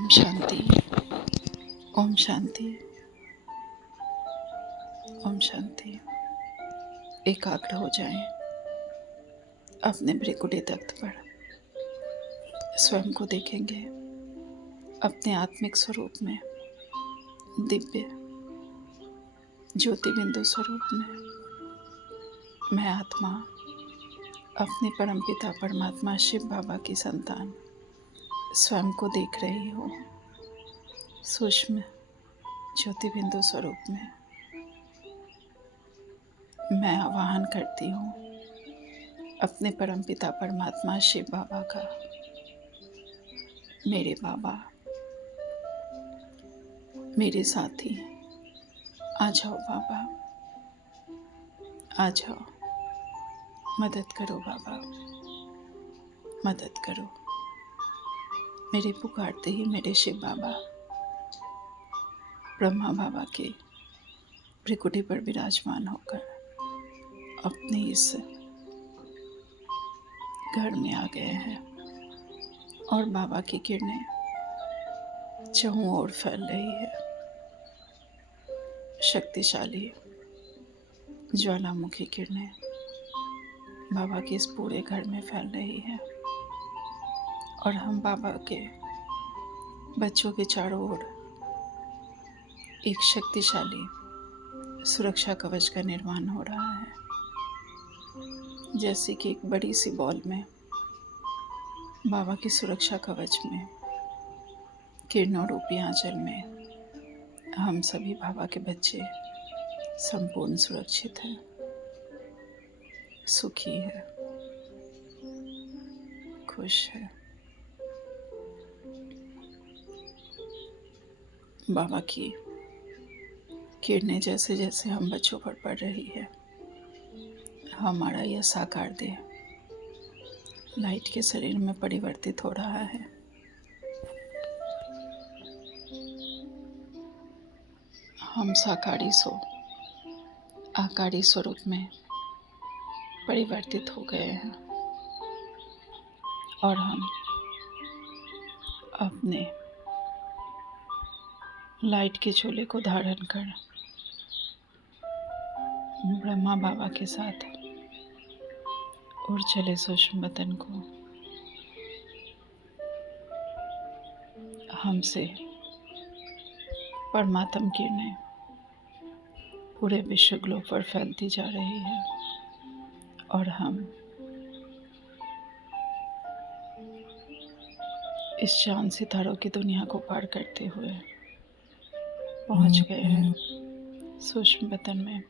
ओम शांति। ओम शांति। ओम शांति। एकाग्र हो जाएं अपने भ्रिकुटी तख्त पर। स्वयं को देखेंगे अपने आत्मिक स्वरूप में, दिव्य ज्योति बिंदु स्वरूप में। मैं आत्मा अपने परमपिता परमात्मा शिव बाबा की संतान स्वयं को देख रही हूँ सूक्ष्म ज्योति बिंदु स्वरूप में। मैं आवाहन करती हूँ अपने परमपिता परमात्मा शिव बाबा का। मेरे बाबा, मेरे साथी, आ जाओ बाबा, आ जाओ, मदद करो बाबा, मदद करो। मेरे पुकारते ही मेरे शिव बाबा ब्रह्मा बाबा के भ्रिकुटी पर विराजमान होकर अपने इस घर में आ गए हैं और बाबा की किरणें चहुं ओर फैल रही है। शक्तिशाली ज्वालामुखी किरणें बाबा के इस पूरे घर में फैल रही है और हम बाबा के बच्चों के चारों ओर एक शक्तिशाली सुरक्षा कवच का निर्माण हो रहा है। जैसे कि एक बड़ी सी बॉल में बाबा की सुरक्षा कवच में, किरणों रूपी आंचल में हम सभी बाबा के बच्चे संपूर्ण सुरक्षित हैं, सुखी है, खुश है। बाबा की किरणें जैसे जैसे हम बच्चों पर पड़ रही है, हमारा यह साकार देह लाइट के शरीर में परिवर्तित हो रहा है। हम साकारी सो आकारी स्वरूप में परिवर्तित हो गए हैं और हम अपने लाइट के झोले को धारण कर ब्रह्मा बाबा के साथ उड़ चले सूक्ष्म बदन को हमसे परमात्म किरणें पूरे विश्व ग्लोब पर फैलती जा रही है और हम इस चांद सितारों की दुनिया को पार करते हुए पहुंच गए हैं सूक्ष्म बदन में।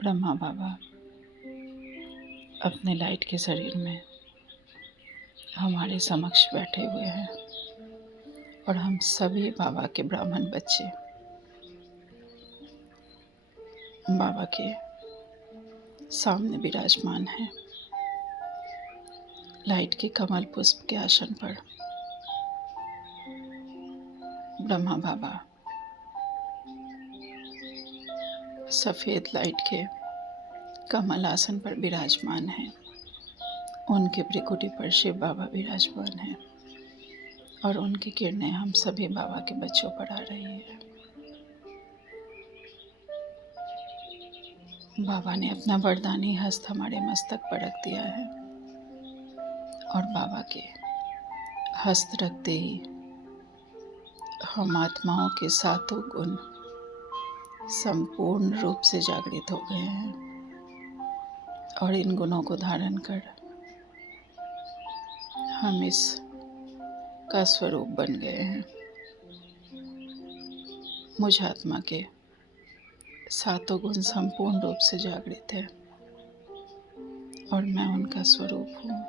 ब्रह्मा बाबा अपने लाइट के शरीर में हमारे समक्ष बैठे हुए हैं और हम सभी बाबा के ब्राह्मण बच्चे बाबा के सामने विराजमान हैं, लाइट के कमल पुष्प के आसन पर। ब्रह्मा बाबा सफेद लाइट के कमल आसन पर विराजमान हैं, उनके भ्रिकुटी पर शिव बाबा विराजमान हैं और उनकी किरणें हम सभी बाबा के बच्चों पर आ रही है। बाबा ने अपना वरदानी हस्त हमारे मस्तक पर रख दिया है और बाबा के हस्त रखते ही हम आत्माओं के सातों गुण संपूर्ण रूप से जागृत हो गए हैं और इन गुणों को धारण कर हम इस का स्वरूप बन गए हैं। मुझ आत्मा के सातों गुण संपूर्ण रूप से जागृत है और मैं उनका स्वरूप हूँ।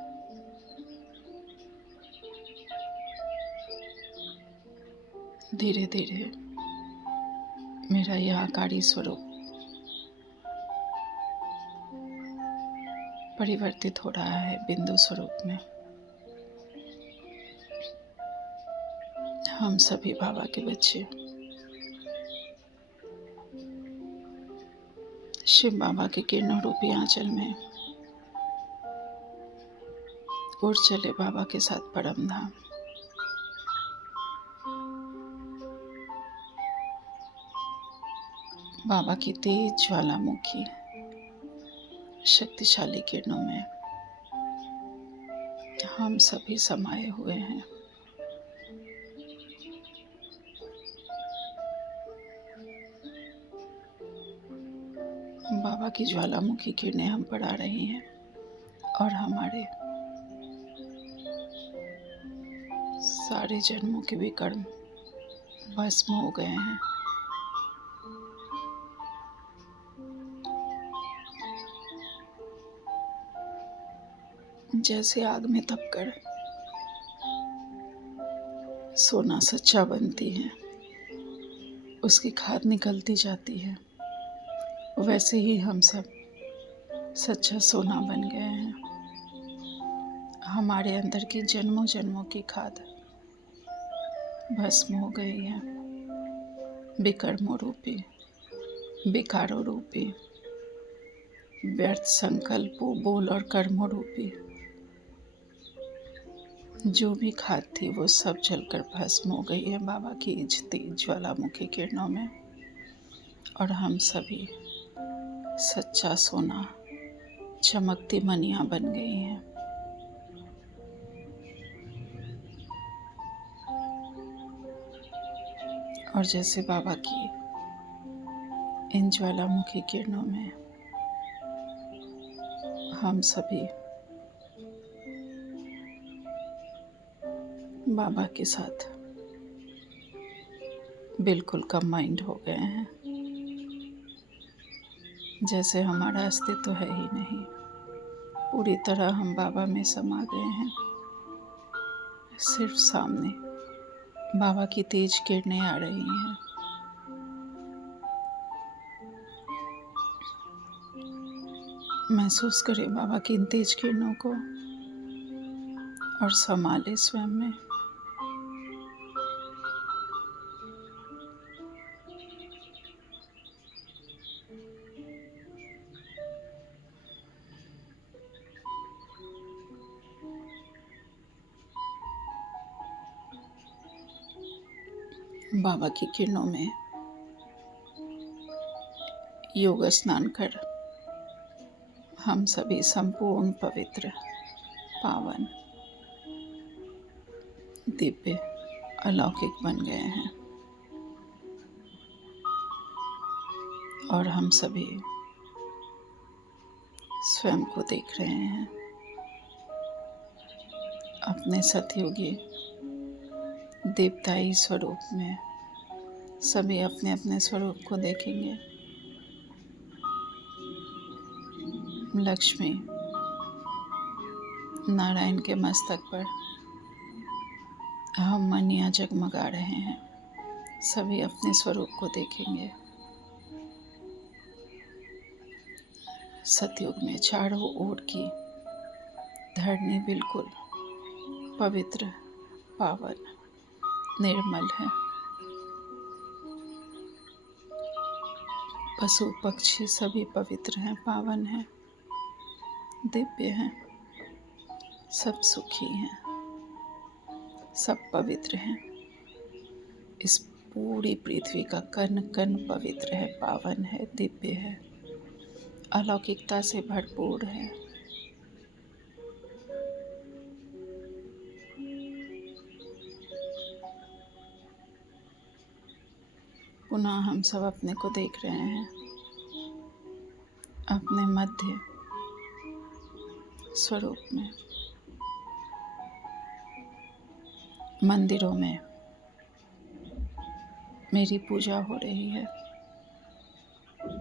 धीरे धीरे मेरा यह आकारी स्वरूप परिवर्तित हो रहा है बिंदु स्वरूप में। हम सभी बाबा के बच्चे शिव बाबा के किरणों रूपी आंचल में उड़ चले बाबा के साथ परम धाम। बाबा की तेज ज्वालामुखी शक्तिशाली किरणों में हम सभी समाये हुए हैं। बाबा की ज्वालामुखी किरणें हम पर आ रही हैं और हमारे सारे जन्मों के भी कर्म भस्म हो गए हैं। जैसे आग में तपकर सोना सच्चा बनती है, उसकी खाद निकलती जाती है, वैसे ही हम सब सच्चा सोना बन गए हैं। हमारे अंदर की जन्मों जन्मों की खाद भस्म हो गई है, विकर्मों रूपी, विकारों रूपी, व्यर्थ संकल्पों, बोल और कर्मों रूपी जो भी खाद थी वो सब जलकर भस्म हो गई है बाबा की ज्वालामुखी किरणों में। और हम सभी सच्चा सोना, चमकती मनियाँ बन गई हैं। और जैसे बाबा की इन ज्वालामुखी किरणों में हम सभी बाबा के साथ बिल्कुल कंबाइंड हो गए हैं, जैसे हमारा अस्तित्व है ही नहीं। पूरी तरह हम बाबा में समा गए हैं। सिर्फ सामने बाबा की तेज किरणें आ रही हैं। महसूस करें बाबा की इन तेज किरणों को और संभाले स्वयं में। बाबा की किरणों में योग स्नान कर हम सभी संपूर्ण पवित्र, पावन, दिव्य, अलौकिक बन गए हैं। और हम सभी स्वयं को देख रहे हैं अपने सतयुगी देवताई स्वरूप में। सभी अपने अपने स्वरूप को देखेंगे। लक्ष्मी नारायण के मस्तक पर हम मनियाँ जगमगा रहे हैं। सभी अपने स्वरूप को देखेंगे। सतयुग में चारों ओर की धरनी बिल्कुल पवित्र, पावन, निर्मल है। पशु पक्षी सभी पवित्र हैं, पावन हैं, दिव्य हैं, सब सुखी हैं, सब पवित्र हैं। इस पूरी पृथ्वी का कण कण पवित्र है, पावन है, दिव्य है, अलौकिकता से भरपूर है। पुनः हम सब अपने को देख रहे हैं अपने मध्य स्वरूप में। मंदिरों में मेरी पूजा हो रही है।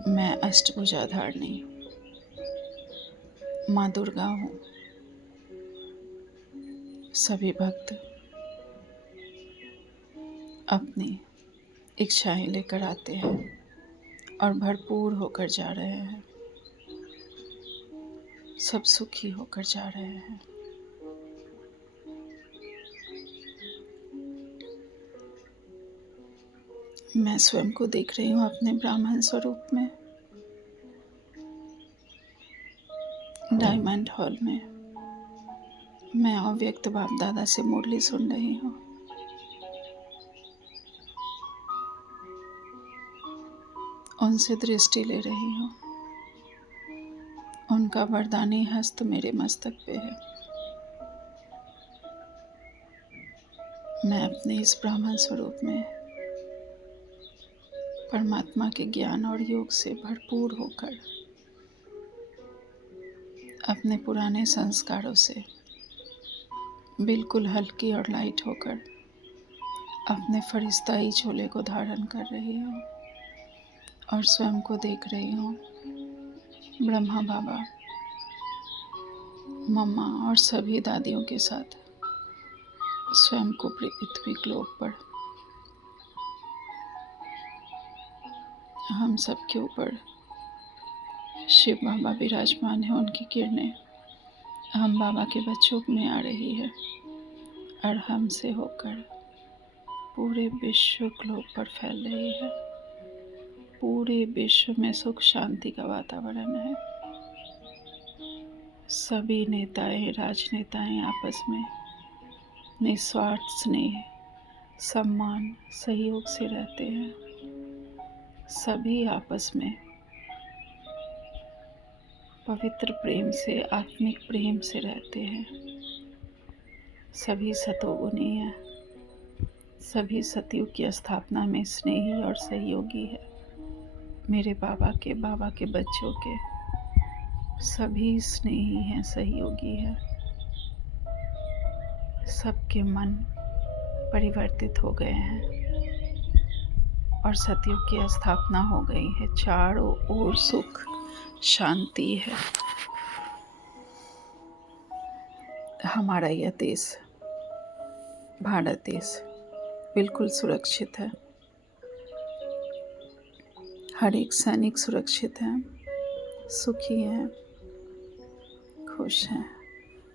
मैं अष्टभुजा धारिणी माँ दुर्गा हूँ। सभी भक्त अपनी इच्छाएं लेकर आते हैं और भरपूर होकर जा रहे हैं। सब सुखी होकर जा रहे हैं। मैं स्वयं को देख रही हूँ अपने ब्राह्मण स्वरूप में, डायमंड हॉल में मैं अव्यक्त बाप दादा से मुरली सुन रही हूँ। उनसे दृष्टि ले रही हूँ। उनका वरदानी हस्त मेरे मस्तक पे है। मैं अपने इस ब्राह्मण स्वरूप में परमात्मा के ज्ञान और योग से भरपूर होकर अपने पुराने संस्कारों से बिल्कुल हल्की और लाइट होकर अपने फरिश्ताई झोले को धारण कर रही हूँ और स्वयं को देख रही हूँ ब्रह्मा बाबा, मम्मा और सभी दादियों के साथ स्वयं को पृथ्वी ग्लोब पर हम सब के ऊपर शिव बाबा विराजमान है। उनकी किरणें हम बाबा के बच्चों में आ रही है और हमसे होकर पूरे विश्व ग्लोब पर फैल रही है। पूरे विश्व में सुख शांति का वातावरण है। सभी नेताएं, राजनेताएं आपस में निस्वार्थ स्नेह, सम्मान, सहयोग से रहते हैं। सभी आपस में पवित्र प्रेम से, आत्मिक प्रेम से रहते हैं। सभी सतोगुणी हैं। सभी सतयुग की स्थापना में स्नेही और सहयोगी है। मेरे बाबा के बच्चों के सभी स्नेही हैं, सहयोगी हैं। सबके मन परिवर्तित हो गए हैं और सतयुग की स्थापना हो गई है। चारों ओर सुख शांति है। हमारा यह देश, भारत देश, बिल्कुल सुरक्षित है। हर एक सैनिक सुरक्षित है, सुखी है, खुश हैं।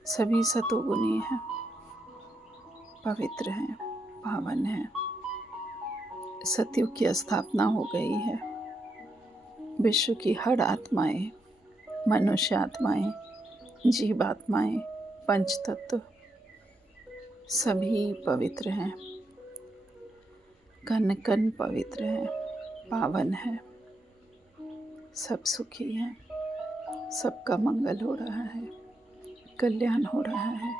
सभी सतोगुणी हैं, पवित्र हैं, पावन हैं। सतयुग की स्थापना हो गई है। विश्व की हर आत्माएं, मनुष्य आत्माएं, जीव आत्माएं, पंचतत्व सभी पवित्र हैं। कण कण पवित्र है, पावन है। सब सुखी हैं। सबका मंगल हो रहा है, कल्याण हो रहा है।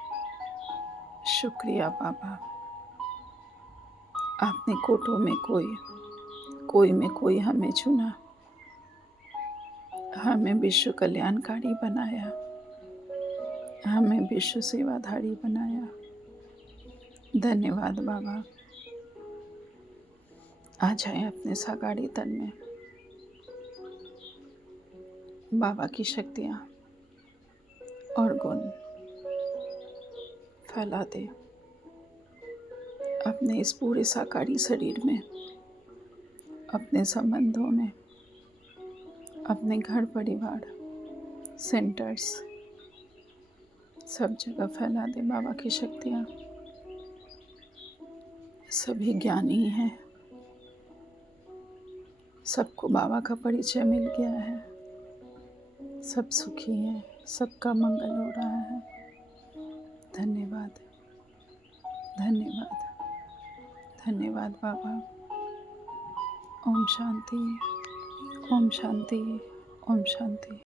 शुक्रिया बाबा, आपने कोटों में कोई में कोई हमें चुना, हमें विश्व कल्याणकारी बनाया, हमें विश्व सेवाधारी बनाया। धन्यवाद बाबा। आ जाए अपने साकारी तन में। बाबा की शक्तियाँ और गुण फैला दे अपने इस पूरे साकारी शरीर में, अपने संबंधों में, अपने घर परिवार, सेंटर्स, सब जगह फैला दे बाबा की शक्तियाँ। सभी ज्ञानी हैं, सबको बाबा का परिचय मिल गया है। सब सुखी हैं, सबका मंगल हो रहा है। धन्यवाद, धन्यवाद, धन्यवाद बाबा। ओम शांति, ओम शांति, ओम शांति।